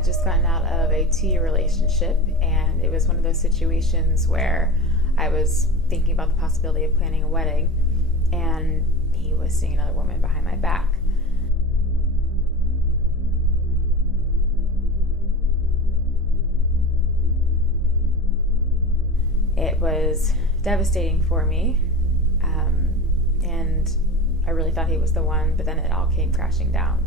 had just gotten out of a 2-year relationship, and it was one of those situations where I was thinking about the possibility of planning a wedding, and he was seeing another woman behind my back. It was devastating for me, and I really thought he was the one, but then it all came crashing down.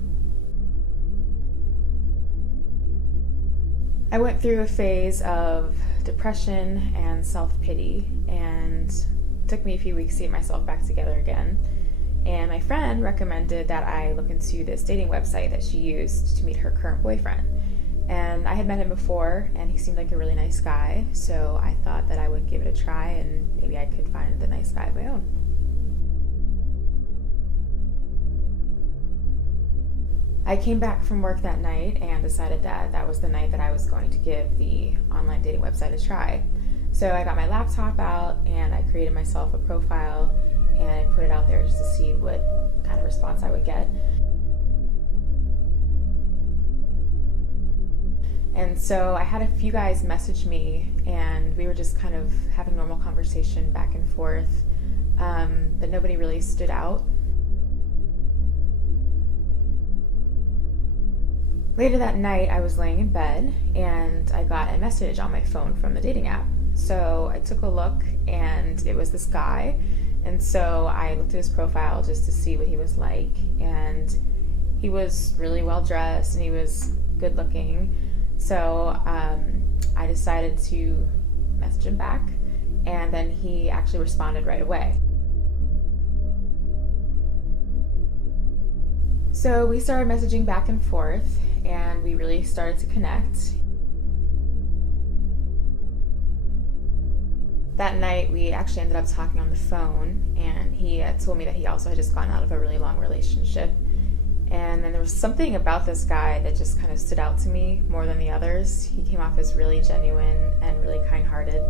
I went through a phase of depression and self-pity, and it took me a few weeks to get myself back together again. And my friend recommended that I look into this dating website that she used to meet her current boyfriend. And I had met him before, and he seemed like a really nice guy, so I thought that I would give it a try and maybe I could find a nice guy of my own. I came back from work that night and decided that that was the night that I was going to give the online dating website a try. So I got my laptop out and I created myself a profile and I put it out there just to see what kind of response I would get. And so I had a few guys message me and we were just kind of having normal conversation back and forth, but nobody really stood out. Later that night, I was laying in bed and I got a message on my phone from the dating app. So I took a look and it was this guy. And so I looked at his profile just to see what he was like. And he was really well dressed and he was good looking. So I decided to message him back. And then he actually responded right away. So we started messaging back and forth, and we really started to connect. That night, we actually ended up talking on the phone, and he told me that he also had just gotten out of a really long relationship. And then there was something about this guy that just kind of stood out to me more than the others. He came off as really genuine and really kind-hearted.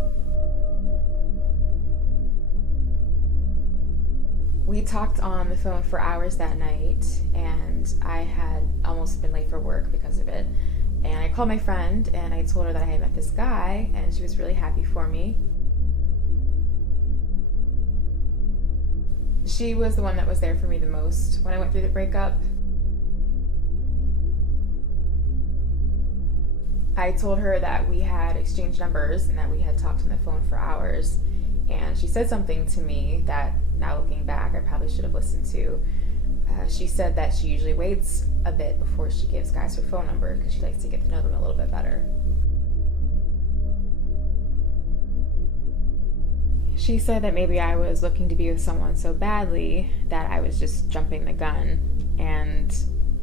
We talked on the phone for hours that night, and I had almost been late for work because of it. And I called my friend, and I told her that I had met this guy, and she was really happy for me. She was the one that was there for me the most when I went through the breakup. I told her that we had exchanged numbers and that we had talked on the phone for hours. And she said something to me that, now looking back, I probably should have listened to. She said that she usually waits a bit before she gives guys her phone number because she likes to get to know them a little bit better. She said that maybe I was looking to be with someone so badly that I was just jumping the gun. And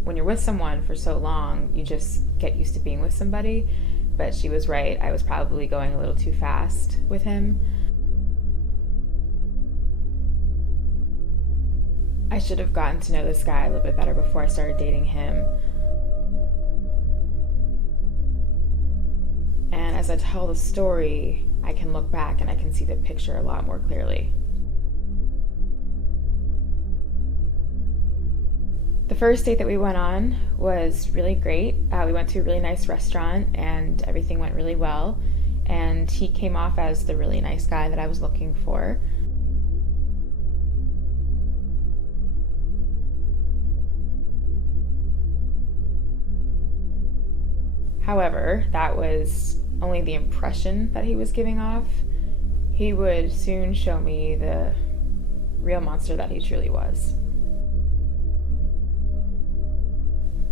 when you're with someone for so long, you just get used to being with somebody. But she was right. I was probably going a little too fast with him. I should have gotten to know this guy a little bit better before I started dating him. And as I tell the story, I can look back and I can see the picture a lot more clearly. The first date that we went on was really great. We went to a really nice restaurant and everything went really well. And he came off as the really nice guy that I was looking for. However, that was only the impression that he was giving off. He would soon show me the real monster that he truly was.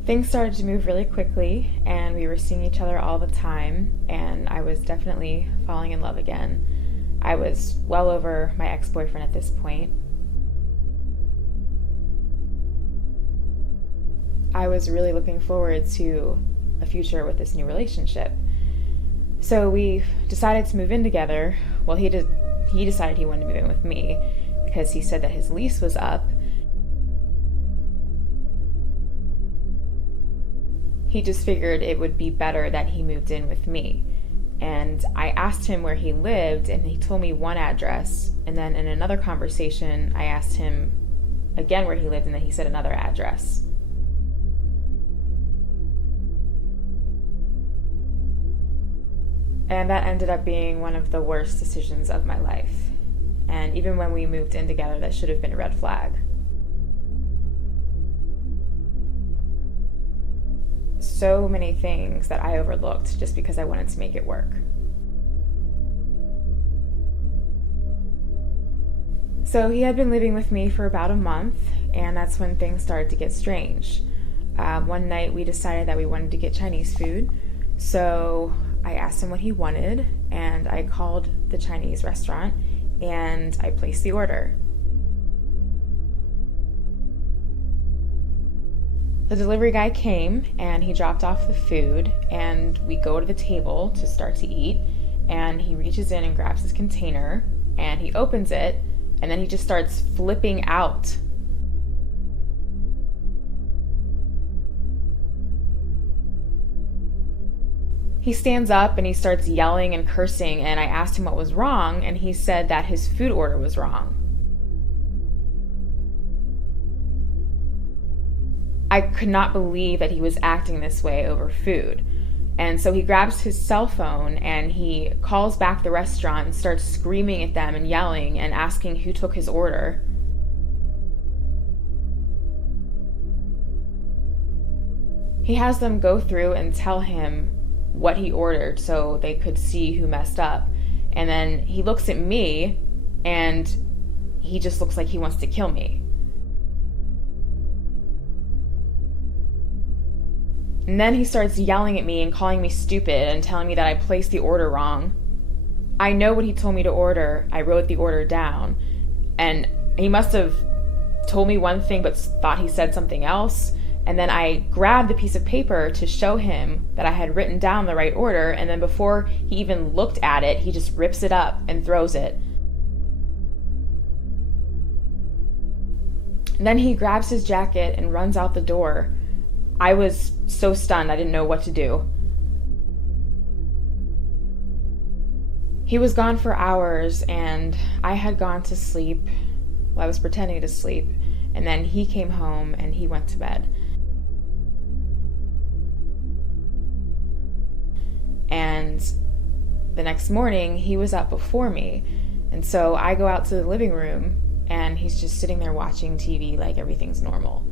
Things started to move really quickly, and we were seeing each other all the time, and I was definitely falling in love again. I was well over my ex-boyfriend at this point. I was really looking forward to a future with this new relationship. So we decided to move in together. Well, he decided he wanted to move in with me because he said that his lease was up. He just figured it would be better that he moved in with me. And I asked him where he lived, and he told me one address. And then in another conversation, I asked him again where he lived, and then he said another address. And that ended up being one of the worst decisions of my life. And even when we moved in together, that should have been a red flag. So many things that I overlooked just because I wanted to make it work. So he had been living with me for about a month, and that's when things started to get strange. One night we decided that we wanted to get Chinese food, so I asked him what he wanted, and I called the Chinese restaurant, and I placed the order. The delivery guy came, and he dropped off the food, and we go to the table to start to eat, and he reaches in and grabs his container, and he opens it, and then he just starts flipping out. He stands up and he starts yelling and cursing, and I asked him what was wrong, and he said that his food order was wrong. I could not believe that he was acting this way over food. And so he grabs his cell phone and he calls back the restaurant and starts screaming at them and yelling and asking who took his order. He has them go through and tell him what he ordered so they could see who messed up. And then he looks at me and he just looks like he wants to kill me. And then he starts yelling at me and calling me stupid and telling me that I placed the order wrong. I know what he told me to order. I wrote the order down. And he must have told me one thing but thought he said something else. And then I grabbed the piece of paper to show him that I had written down the right order, and then before he even looked at it, he just rips it up and throws it. And then he grabs his jacket and runs out the door. I was so stunned, I didn't know what to do. He was gone for hours, and I had gone to sleep. Well, I was pretending to sleep, and then he came home and he went to bed. And the next morning, he was up before me. And so I go out to the living room, and he's just sitting there watching TV like everything's normal.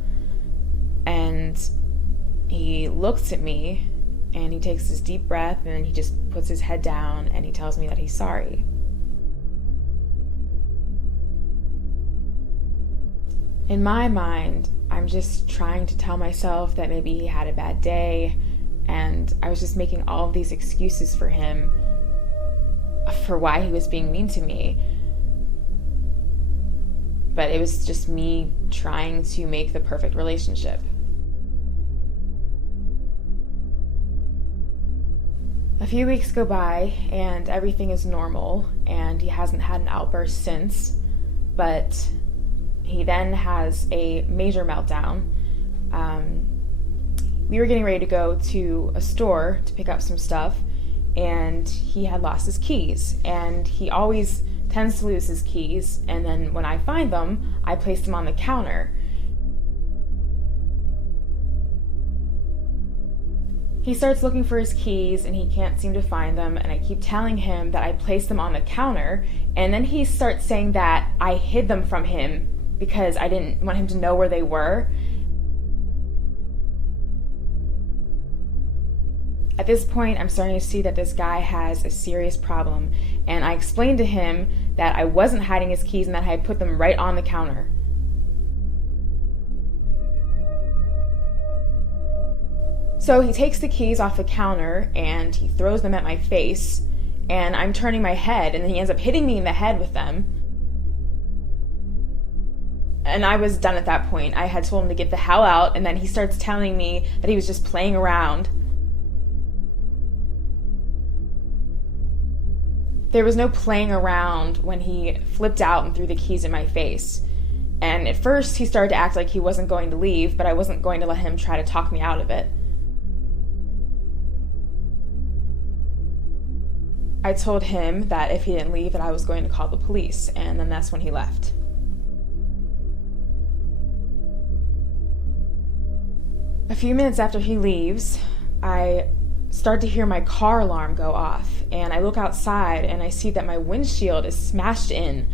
And he looks at me, and he takes this deep breath, and then he just puts his head down, and he tells me that he's sorry. In my mind, I'm just trying to tell myself that maybe he had a bad day, and I was just making all of these excuses for him for why he was being mean to me. But it was just me trying to make the perfect relationship. A few weeks go by, and everything is normal, and he hasn't had an outburst since, but he then has a major meltdown. We were getting ready to go to a store to pick up some stuff, and he had lost his keys, and he always tends to lose his keys, and then when I find them, I place them on the counter. He starts looking for his keys, and he can't seem to find them, and I keep telling him that I placed them on the counter, and then he starts saying that I hid them from him because I didn't want him to know where they were. At this point, I'm starting to see that this guy has a serious problem, and I explained to him that I wasn't hiding his keys and that I had put them right on the counter. So he takes the keys off the counter and he throws them at my face, and I'm turning my head, and then he ends up hitting me in the head with them. And I was done at that point. I had told him to get the hell out, and then he starts telling me that he was just playing around. There was no playing around when he flipped out and threw the keys in my face. And at first, he started to act like he wasn't going to leave, but I wasn't going to let him try to talk me out of it. I told him that if he didn't leave, that I was going to call the police, and then that's when he left. A few minutes after he leaves, I start to hear my car alarm go off, and I look outside and I see that my windshield is smashed in.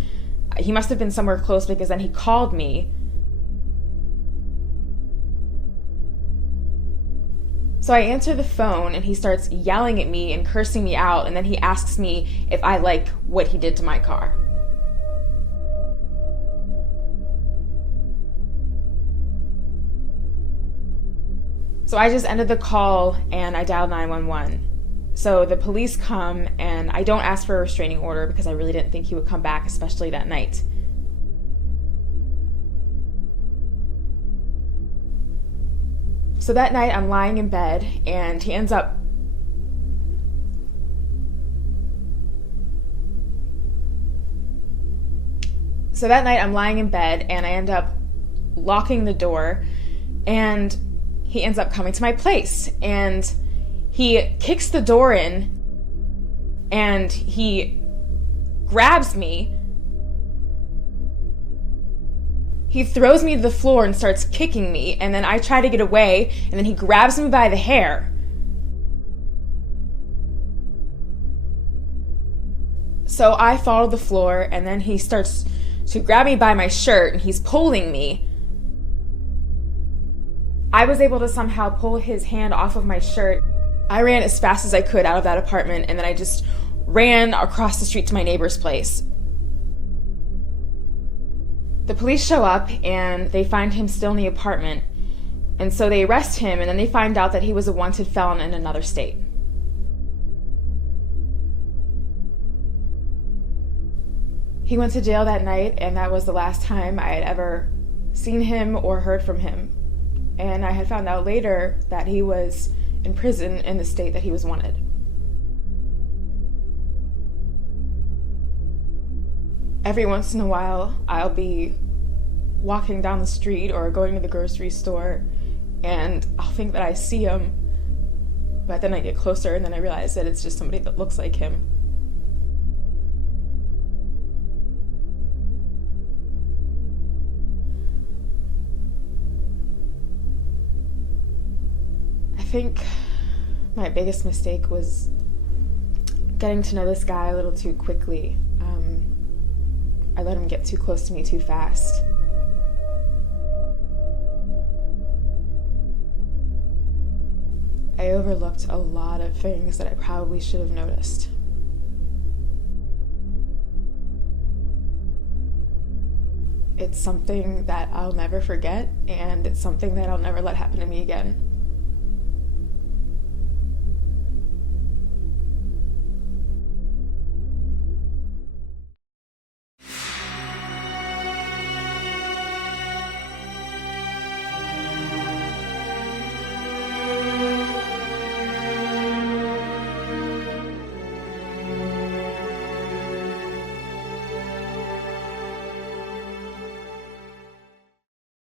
He must have been somewhere close because then he called me. So I answer the phone and he starts yelling at me and cursing me out, and then he asks me if I like what he did to my car. So I just ended the call and I dialed 911. So the police come, and I don't ask for a restraining order because I really didn't think he would come back, especially that night. So that night I'm lying in bed, and he ends up I end up locking the door, and he ends up coming to my place, and he kicks the door in, and he grabs me. He throws me to the floor and starts kicking me, and then I try to get away, and then he grabs me by the hair. So I fall to the floor, and then he starts to grab me by my shirt, and he's pulling me. I was able to somehow pull his hand off of my shirt. I ran as fast as I could out of that apartment, and then I just ran across the street to my neighbor's place. The police show up, and they find him still in the apartment, and so they arrest him, and then they find out that he was a wanted felon in another state. He went to jail that night, and that was the last time I had ever seen him or heard from him. And I had found out later that he was in prison in the state that he was wanted. Every once in a while, I'll be walking down the street or going to the grocery store, and I'll think that I see him, but then I get closer and then I realize that it's just somebody that looks like him. I think my biggest mistake was getting to know this guy a little too quickly. I let him get too close to me too fast. I overlooked a lot of things that I probably should have noticed. It's something that I'll never forget, and it's something that I'll never let happen to me again.